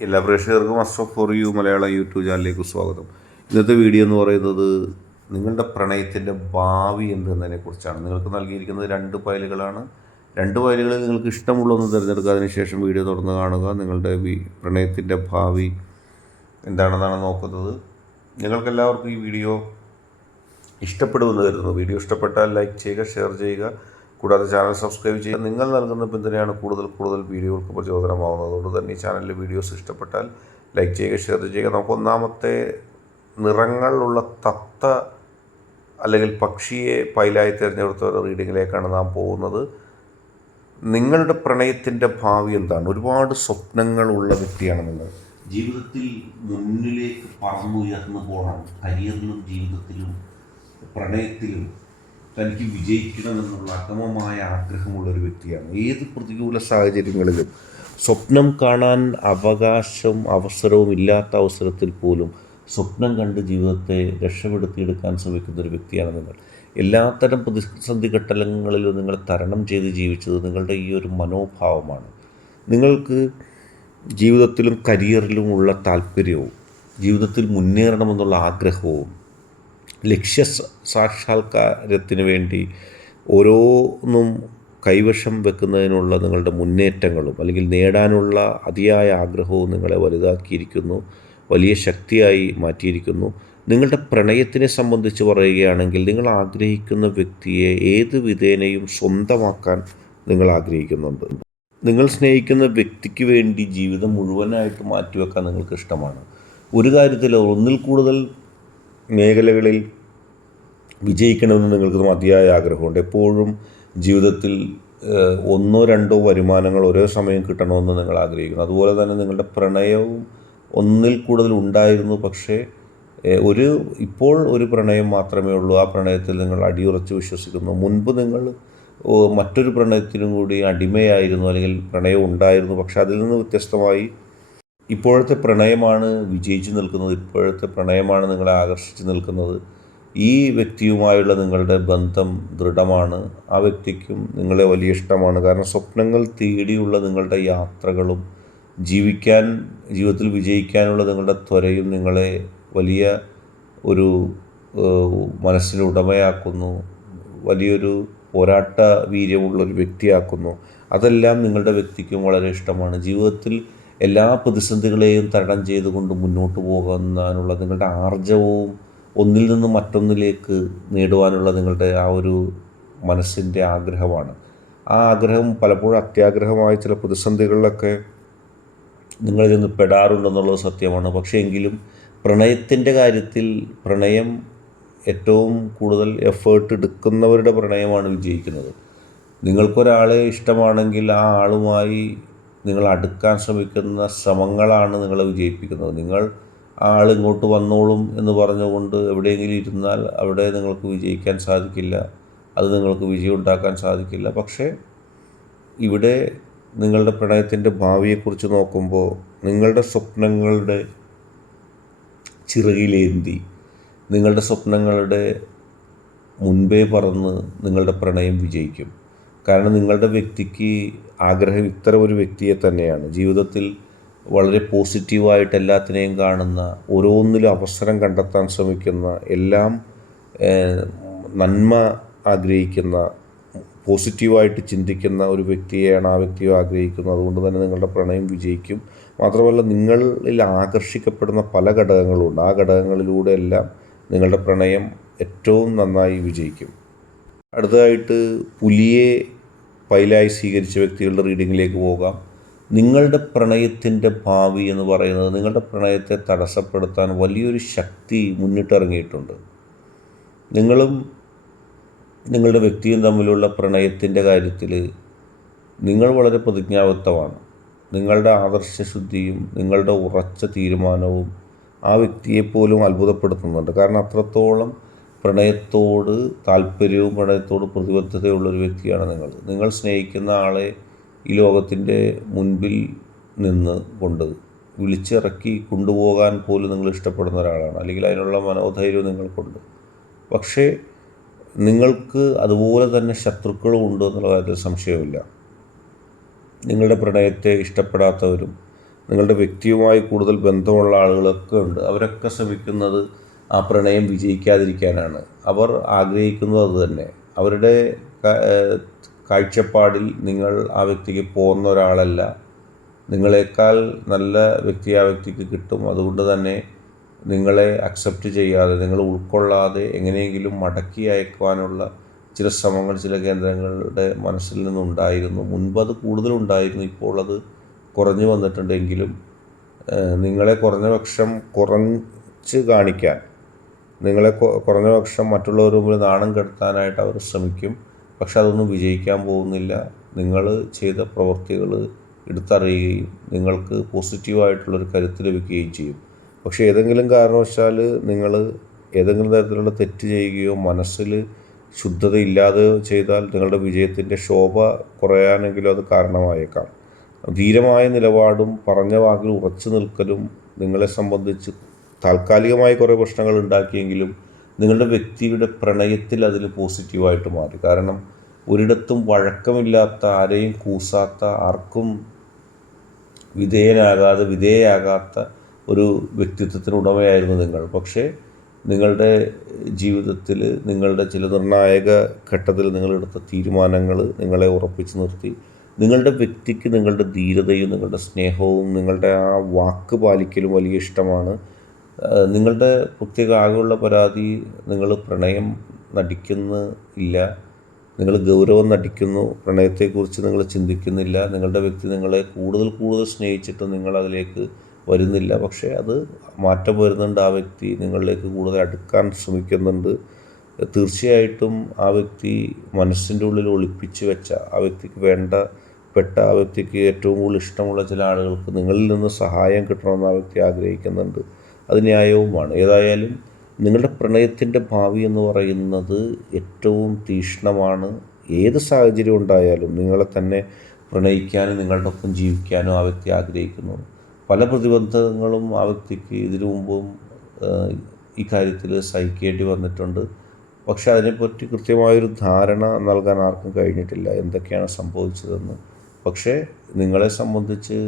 എല്ലാ പ്രേക്ഷകർക്കും astro for you Malayalam YouTube ചാനലിലേക്ക് സ്വാഗതം. ഇന്നത്തെ വീഡിയോ എന്ന് പറയുന്നത് നിങ്ങളുടെ പ്രണയത്തിന്റെ ഭാവി എന്തെന്നതിനെ കുറിച്ചാണ് നിങ്ങൾക്ക് നൽകിയിരിക്കുന്നത് രണ്ട് ഫയലുകളാണ്. രണ്ട് ഫയലുകളിൽ നിങ്ങൾക്ക് ഇഷ്ടമുള്ളതൊന്ന് തിരഞ്ഞെടുക്കുക. അതിനുശേഷം വീഡിയോ തുറന്ന് കാണുക. നിങ്ങളുടെ പ്രണയത്തിന്റെ ഭാവി എന്താണെന്നാണ് നോക്കുന്നത്. നിങ്ങൾക്കെല്ലാവർക്കും ഈ വീഡിയോ ഇഷ്ടപ്പെടുമെന്ന് കരുതുന്നു. വീഡിയോ ഇഷ്ടപ്പെട്ടാൽ ലൈക്ക് ചെയ്യുക ഷെയർ ചെയ്യുക. കൂടാതെ ചാനൽ സബ്സ്ക്രൈബ് ചെയ്യുക. നിങ്ങൾ നൽകുന്ന പിന്തുണയാണ് കൂടുതൽ കൂടുതൽ വീഡിയോകൾക്ക് പ്രചോദനമാവുന്നത്. അതുകൊണ്ട് തന്നെ ഈ ചാനലിലെ വീഡിയോസ് ഇഷ്ടപ്പെട്ടാൽ ലൈക്ക് ചെയ്യുക ഷെയർ ചെയ്യുക. നമുക്ക് ഒന്നാമത്തെ നിറങ്ങളുള്ള തത്ത അല്ലെങ്കിൽ പക്ഷിയെ പൈലായി തിരഞ്ഞെടുത്ത റീഡിങ്ങിലേക്കാണ് നാം പോകുന്നത്. നിങ്ങളുടെ പ്രണയത്തിന്റെ ഭാവി എന്താണ്? ഒരുപാട് സ്വപ്നങ്ങളുള്ള വ്യക്തിയാണ് നിങ്ങൾ. ജീവിതത്തിൽ മുന്നിലേക്ക് പറന്നുയർന്നു പോകണം കരിയറിലും ജീവിതത്തിലും പ്രണയത്തിലും തനിക്ക് വിജയിക്കണമെന്നുള്ള അഗമമായ ആഗ്രഹമുള്ള ഒരു വ്യക്തിയാണ്. ഏത് പ്രതികൂല സാഹചര്യങ്ങളിലും സ്വപ്നം കാണാൻ അവകാശം അവസരവും ഇല്ലാത്ത അവസരത്തിൽ പോലും സ്വപ്നം കണ്ട് ജീവിതത്തെ രക്ഷപ്പെടുത്തിയെടുക്കാൻ ശ്രമിക്കുന്ന ഒരു വ്യക്തിയാണ് നിങ്ങൾ. എല്ലാത്തരം പ്രതിസന്ധി ഘട്ടങ്ങളിലും നിങ്ങൾ തരണം ചെയ്ത് ജീവിച്ചത് നിങ്ങളുടെ ഈ ഒരു മനോഭാവമാണ്. നിങ്ങൾക്ക് ജീവിതത്തിലും കരിയറിലും ഉള്ള താല്പര്യവും ജീവിതത്തിൽ മുന്നേറണമെന്നുള്ള ആഗ്രഹവും ലക്ഷ്യ സാക്ഷാത്കാരത്തിന് വേണ്ടി ഓരോന്നും കൈവശം വെക്കുന്നതിനുള്ള നിങ്ങളുടെ മുന്നേറ്റങ്ങളും അല്ലെങ്കിൽ നേടാനുള്ള അതിയായ ആഗ്രഹവും നിങ്ങളെ വലുതാക്കിയിരിക്കുന്നു വലിയ ശക്തിയായി മാറ്റിയിരിക്കുന്നു. നിങ്ങളുടെ പ്രണയത്തിനെ സംബന്ധിച്ച് പറയുകയാണെങ്കിൽ നിങ്ങൾ ആഗ്രഹിക്കുന്ന വ്യക്തിയെ ഏത് വിധേനയും സ്വന്തമാക്കാൻ നിങ്ങൾ ആഗ്രഹിക്കുന്നുണ്ട്. നിങ്ങൾ സ്നേഹിക്കുന്ന വ്യക്തിക്ക് വേണ്ടി ജീവിതം മുഴുവനായിട്ട് മാറ്റിവെക്കാൻ നിങ്ങൾക്ക് ഇഷ്ടമാണ്. ഒരു കാര്യത്തിൽ ഒന്നിൽ കൂടുതൽ മേഖലകളിൽ വിജയിക്കണമെന്ന് നിങ്ങൾക്ക് മതിയായ ആഗ്രഹമുണ്ട്. എപ്പോഴും ജീവിതത്തിൽ ഒന്നോ രണ്ടോ വരുമാനങ്ങൾ ഒരേ സമയം കിട്ടണമെന്ന് നിങ്ങൾ ആഗ്രഹിക്കുന്നു. അതുപോലെ തന്നെ നിങ്ങളുടെ പ്രണയവും ഒന്നിൽ കൂടുതൽ ഉണ്ടായിരുന്നു പക്ഷേ ഒരു ഇപ്പോൾ ഒരു പ്രണയം മാത്രമേ ഉള്ളൂ. ആ പ്രണയത്തിൽ നിങ്ങൾ അടിയുറച്ച് വിശ്വസിക്കുന്നു. മുൻപ് നിങ്ങൾ മറ്റൊരു പ്രണയത്തിനും കൂടി അടിമയായിരുന്നു അല്ലെങ്കിൽ പ്രണയം ഉണ്ടായിരുന്നു പക്ഷേ അതിൽ നിന്ന് വ്യത്യസ്തമായി ഇപ്പോഴത്തെ പ്രണയമാണ് വിജയിച്ചു നിൽക്കുന്നത് ഇപ്പോഴത്തെ പ്രണയമാണ് നിങ്ങളെ ആകർഷിച്ചു നിൽക്കുന്നത്. ഈ വ്യക്തിയുമായുള്ള നിങ്ങളുടെ ബന്ധം ദൃഢമാണ്. ആ വ്യക്തിക്കും നിങ്ങളെ വലിയ ഇഷ്ടമാണ്. കാരണം സ്വപ്നങ്ങൾ തേടിയുള്ള നിങ്ങളുടെ യാത്രകളും ജീവിക്കാൻ ജീവിതത്തിൽ വിജയിക്കാനുള്ള നിങ്ങളുടെ ത്വരയും നിങ്ങളെ വലിയ ഒരു മനസ്സിനുടമയാക്കുന്നു വലിയൊരു പോരാട്ട വീര്യമുള്ള ഒരു വ്യക്തിയാക്കുന്നു. അതെല്ലാം നിങ്ങളുടെ വ്യക്തിക്കും വളരെ ഇഷ്ടമാണ്. ജീവിതത്തിൽ എല്ലാ പ്രതിസന്ധികളെയും തരണം ചെയ്തുകൊണ്ട് മുന്നോട്ട് പോകുന്നതിനുള്ള നിങ്ങളുടെ ആർജവവും ഒന്നിൽ നിന്ന് മറ്റൊന്നിലേക്ക് നേടുവാനുള്ള നിങ്ങളുടെ ആ ഒരു മനസ്സിന്റെ ആഗ്രഹമാണ്. ആ ആഗ്രഹം പലപ്പോഴും അത്യാഗ്രഹമായ ചില പ്രതിസന്ധികളിലൊക്കെ നിങ്ങളിൽ നിന്ന് പെടാറുണ്ടെന്നുള്ളത് സത്യമാണ്. പക്ഷേ എങ്കിലും പ്രണയത്തിന്റെ കാര്യത്തിൽ പ്രണയം ഏറ്റവും കൂടുതൽ എഫേർട്ട് എടുക്കുന്നവരുടെ പ്രണയമാണ് വിജയിക്കുന്നത്. നിങ്ങൾക്കൊരാളെ ഇഷ്ടമാണെങ്കിൽ ആ ആളുമായി നിങ്ങൾ അടുക്കാൻ ശ്രമിക്കുന്ന ശ്രമങ്ങളാണ് നിങ്ങളെ വിജയിപ്പിക്കുന്നത്. നിങ്ങൾ ആൾ ഇങ്ങോട്ട് വന്നോളും എന്ന് പറഞ്ഞുകൊണ്ട് എവിടെയെങ്കിലും ഇരുന്നാൽ അവിടെ നിങ്ങൾക്ക് വിജയിക്കാൻ സാധിക്കില്ല. അത് നിങ്ങൾക്ക് വിജയം ഉണ്ടാക്കാൻ സാധിക്കില്ല. പക്ഷേ ഇവിടെ നിങ്ങളുടെ പ്രണയത്തിന്റെ ഭാവിയെക്കുറിച്ച് നോക്കുമ്പോൾ നിങ്ങളുടെ സ്വപ്നങ്ങളുടെ ചിറകിലേന്തി നിങ്ങളുടെ സ്വപ്നങ്ങളുടെ മുൻപേ പറന്ന് നിങ്ങളുടെ പ്രണയം വിജയിക്കും. കാരണം നിങ്ങളുടെ വ്യക്തിക്ക് ആഗ്രഹം ഇത്തരം ഒരു വ്യക്തിയെ തന്നെയാണ്. ജീവിതത്തിൽ വളരെ പോസിറ്റീവായിട്ട് എല്ലാത്തിനെയും കാണുന്ന ഓരോന്നിലും അവസരം കണ്ടെത്താൻ ശ്രമിക്കുന്ന എല്ലാം നന്മ ആഗ്രഹിക്കുന്ന പോസിറ്റീവായിട്ട് ചിന്തിക്കുന്ന ഒരു വ്യക്തിയെയാണ് ആ വ്യക്തിയെ ആഗ്രഹിക്കുന്നത്. അതുകൊണ്ട് തന്നെ നിങ്ങളുടെ പ്രണയം വിജയിക്കും. മാത്രമല്ല നിങ്ങളിൽ ആകർഷിക്കപ്പെടുന്ന പല ഘടകങ്ങളുണ്ട്. ആ ഘടകങ്ങളിലൂടെ എല്ലാം നിങ്ങളുടെ പ്രണയം ഏറ്റവും നന്നായി വിജയിക്കും. അടുത്തതായിട്ട് പുലിയെ പൈലായി സ്വീകരിച്ച വ്യക്തികളുടെ റീഡിങ്ങിലേക്ക് പോകാം. നിങ്ങളുടെ പ്രണയത്തിന്റെ ഭാവി എന്ന് പറയുന്നത് നിങ്ങളുടെ പ്രണയത്തെ തടസ്സപ്പെടുത്താൻ വലിയൊരു ശക്തി മുന്നിട്ടിറങ്ങിയിട്ടുണ്ട്. നിങ്ങളും നിങ്ങളുടെ വ്യക്തിയും തമ്മിലുള്ള പ്രണയത്തിന്റെ കാര്യത്തിൽ നിങ്ങൾ വളരെ പ്രതിജ്ഞാബദ്ധമാണ്. നിങ്ങളുടെ ആദർശശുദ്ധിയും നിങ്ങളുടെ ഉറച്ച തീരുമാനവും ആ വ്യക്തിയെപ്പോലും അത്ഭുതപ്പെടുത്തുന്നുണ്ട്. കാരണം അത്രത്തോളം പ്രണയത്തോട് താല്പര്യവും പ്രണയത്തോട് പ്രതിബദ്ധതയുള്ളൊരു വ്യക്തിയാണ് നിങ്ങൾ. നിങ്ങൾ സ്നേഹിക്കുന്ന ആളെ ഈ ലോകത്തിന്റെ മുൻപിൽ നിന്ന് കൊണ്ട് വിളിച്ചിറക്കി കൊണ്ടുപോകാൻ പോലും നിങ്ങൾ ഇഷ്ടപ്പെടുന്ന ഒരാളാണ്. അല്ലെങ്കിൽ അതിനുള്ള മനോധൈര്യവും നിങ്ങൾക്കുണ്ട്. പക്ഷേ നിങ്ങൾക്ക് അതുപോലെ തന്നെ ശത്രുക്കളും ഉണ്ട് എന്നുള്ള കാര്യത്തിൽ സംശയമില്ല നിങ്ങളുടെ പ്രണയത്തെ ഇഷ്ടപ്പെടാത്തവരും നിങ്ങളുടെ വ്യക്തിയുമായി കൂടുതൽ ബന്ധമുള്ള ആളുകളൊക്കെ ഉണ്ട്. അവരൊക്കെ ശ്രമിക്കുന്നത് ആ പ്രണയം വിജയിക്കാതിരിക്കാനാണ്. അവർ ആഗ്രഹിക്കുന്നത് അതുതന്നെ അവരുടെ കാഴ്ചപ്പാടിൽ നിങ്ങൾ ആ വ്യക്തിക്ക് പോകുന്ന ഒരാളല്ല. നിങ്ങളെക്കാൾ നല്ല വ്യക്തി ആ വ്യക്തിക്ക് കിട്ടും. അതുകൊണ്ട് തന്നെ നിങ്ങളെ അക്സെപ്റ്റ് ചെയ്യാതെ നിങ്ങൾ ഉൾക്കൊള്ളാതെ എങ്ങനെയെങ്കിലും മടക്കി അയക്കുവാനുള്ള ചില ശ്രമങ്ങൾ ചില കേന്ദ്രങ്ങളുടെ മനസ്സിൽ നിന്നുണ്ടായിരുന്നു. മുൻപ് അത് കൂടുതലുണ്ടായിരുന്നു ഇപ്പോൾ അത് കുറഞ്ഞു വന്നിട്ടുണ്ടെങ്കിലും നിങ്ങളെ കുറഞ്ഞ പക്ഷം കുറച്ച് കാണിക്കാൻ നിങ്ങളെ കുറഞ്ഞ പക്ഷം മറ്റുള്ളവരുടെ മുമ്പിൽ നാണം കെടുത്താനായിട്ട് അവർ ശ്രമിക്കും. പക്ഷെ അതൊന്നും വിജയിക്കാൻ പോകുന്നില്ല. നിങ്ങൾ ചെയ്ത പ്രവൃത്തികൾ എടുത്തറിയുകയും നിങ്ങൾക്ക് പോസിറ്റീവായിട്ടുള്ളൊരു കരുത്ത് ലഭിക്കുകയും ചെയ്യും. പക്ഷേ ഏതെങ്കിലും കാരണവശാൽ നിങ്ങൾ ഏതെങ്കിലും തരത്തിലുള്ള തെറ്റ് ചെയ്യുകയോ മനസ്സിൽ ശുദ്ധതയില്ലാതെ ചെയ്താൽ നിങ്ങളുടെ വിജയത്തിന്റെ ശോഭ കുറയാനെങ്കിലും അത് കാരണമായേക്കാം. ധീരമായ നിലപാടും പറഞ്ഞ വാക്കിൽ ഉറച്ചു നിൽക്കലും നിങ്ങളെ സംബന്ധിച്ച് താൽക്കാലികമായി കുറേ പ്രശ്നങ്ങൾ ഉണ്ടാക്കിയെങ്കിലും നിങ്ങളുടെ വ്യക്തിയുടെ പ്രണയത്തിൽ അതിൽ പോസിറ്റീവായിട്ട് മാറി. കാരണം ഒരിടത്തും വഴക്കമില്ലാത്ത ആരെയും കൂസാത്ത ആർക്കും വിധേയനാകാതെ വിധേയയാകാത്ത ഒരു വ്യക്തിത്വത്തിന് ഉടമയായിരുന്നു നിങ്ങൾ. പക്ഷേ നിങ്ങളുടെ ജീവിതത്തിൽ നിങ്ങളുടെ ചില നിർണായക ഘട്ടത്തിൽ നിങ്ങളെടുത്ത തീരുമാനങ്ങൾ നിങ്ങളെ ഉറപ്പിച്ചു നിർത്തി. നിങ്ങളുടെ വ്യക്തിക്ക് നിങ്ങളുടെ ധീരതയും നിങ്ങളുടെ സ്നേഹവും നിങ്ങളുടെ ആ വാക്ക് പാലിക്കലും വലിയ ഇഷ്ടമാണ്. നിങ്ങളുടെ പ്രത്യേക ആകെയുള്ള പരാതി നിങ്ങൾ പ്രണയം നടിക്കുന്ന ഇല്ല. നിങ്ങൾ ഗൗരവം നടിക്കുന്നു പ്രണയത്തെക്കുറിച്ച് നിങ്ങൾ ചിന്തിക്കുന്നില്ല. നിങ്ങളുടെ വ്യക്തി നിങ്ങളെ കൂടുതൽ കൂടുതൽ സ്നേഹിച്ചിട്ട് നിങ്ങൾ അതിലേക്ക് വരുന്നില്ല. പക്ഷേ അത് മാറ്റം വരുന്നുണ്ട്. ആ വ്യക്തി നിങ്ങളിലേക്ക് കൂടുതൽ അടുക്കാൻ ശ്രമിക്കുന്നുണ്ട്. തീർച്ചയായിട്ടും ആ വ്യക്തി മനസ്സിന്റെ ഉള്ളിൽ ഒളിപ്പിച്ച് വെച്ച ആ വ്യക്തിക്ക് വേണ്ട പെട്ട ആ വ്യക്തിക്ക് ഏറ്റവും കൂടുതൽ ഇഷ്ടമുള്ള ചില ആളുകൾക്ക് നിങ്ങളിൽ നിന്ന് സഹായം കിട്ടണമെന്ന് ആ വ്യക്തി ആഗ്രഹിക്കുന്നുണ്ട്. അത് ന്യായവുമാണ് ഏതായാലും നിങ്ങളുടെ പ്രണയത്തിന്റെ ഭാവി എന്ന് പറയുന്നത് ഏറ്റവും തീക്ഷ്ണമാണ് ഏത് സാഹചര്യം ഉണ്ടായാലും നിങ്ങളെ തന്നെ പ്രണയിക്കാനും നിങ്ങളുടെ ഒപ്പം ജീവിക്കാനും ആ വ്യക്തി ആഗ്രഹിക്കുന്നു. പല പ്രതിബന്ധങ്ങളും ആ വ്യക്തിക്ക് ഇതിനു മുമ്പും ഇക്കാര്യത്തിൽ സഹിക്കേണ്ടി വന്നിട്ടുണ്ട്. പക്ഷെ അതിനെപ്പറ്റി കൃത്യമായൊരു ധാരണ നൽകാൻ ആർക്കും കഴിഞ്ഞിട്ടില്ല. എന്തൊക്കെയാണ് സംഭവിച്ചതെന്ന്. പക്ഷേ നിങ്ങളെ സംബന്ധിച്ച്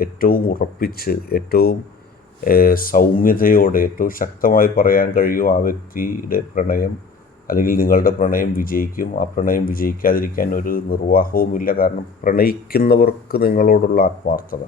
ഏറ്റവും ഉറപ്പിച്ച് ഏറ്റവും സൗമ്യതയോടെ ഏറ്റവും ശക്തമായി പറയാൻ കഴിയും ആ വ്യക്തിയുടെ പ്രണയം അല്ലെങ്കിൽ നിങ്ങളുടെ പ്രണയം വിജയിക്കും. ആ പ്രണയം വിജയിക്കാതിരിക്കാൻ ഒരു നിർവാഹവുമില്ല. കാരണം പ്രണയിക്കുന്നവർക്ക് നിങ്ങളോടുള്ള ആത്മാർത്ഥത.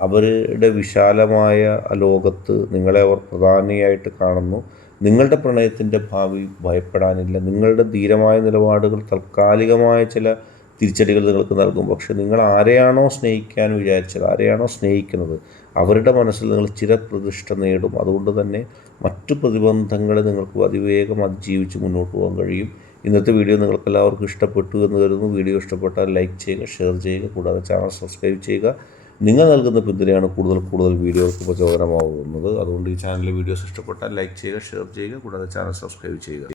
അവരുടെ വിശാലമായ ലോകത്ത് നിങ്ങളെ അവർ പ്രധാനിയായിട്ട് കാണുന്നു. നിങ്ങളുടെ പ്രണയത്തിന്റെ ഭാവി ഭയപ്പെടാനില്ല. നിങ്ങളുടെ ധീരമായ നിലപാടുകൾ താൽക്കാലികമായ ചില തിരിച്ചടികൾ നിങ്ങൾക്ക് നൽകും. പക്ഷെ നിങ്ങൾ ആരെയാണോ സ്നേഹിക്കാൻ വിചാരിച്ചത് ആരെയാണോ സ്നേഹിക്കുന്നത് അവരുടെ മനസ്സിൽ നിങ്ങൾ ചിരപ്രതിഷ്ഠ നേടും. അതുകൊണ്ട് തന്നെ മറ്റു പ്രതിബന്ധങ്ങളെ നിങ്ങൾക്ക് അതിവേഗം അതിജീവിച്ച് മുന്നോട്ട് പോകാൻ കഴിയും. ഇന്നത്തെ വീഡിയോ നിങ്ങൾക്ക് എല്ലാവർക്കും ഇഷ്ടപ്പെട്ടു എന്ന് കരുതുന്നു. വീഡിയോ ഇഷ്ടപ്പെട്ടാൽ ലൈക്ക് ചെയ്യുക ഷെയർ ചെയ്യുക കൂടാതെ ചാനൽ സബ്സ്ക്രൈബ് ചെയ്യുക. നിങ്ങൾ നൽകുന്ന പിന്തുണയാണ് കൂടുതൽ കൂടുതൽ വീഡിയോകൾക്ക് പ്രചോദനമാകുന്നത്. അതുകൊണ്ട് ഈ ചാനലിലെ വീഡിയോസ് ഇഷ്ടപ്പെട്ടാൽ ലൈക്ക് ചെയ്യുക ഷെയർ ചെയ്യുക കൂടാതെ ചാനൽ സബ്സ്ക്രൈബ് ചെയ്യുക.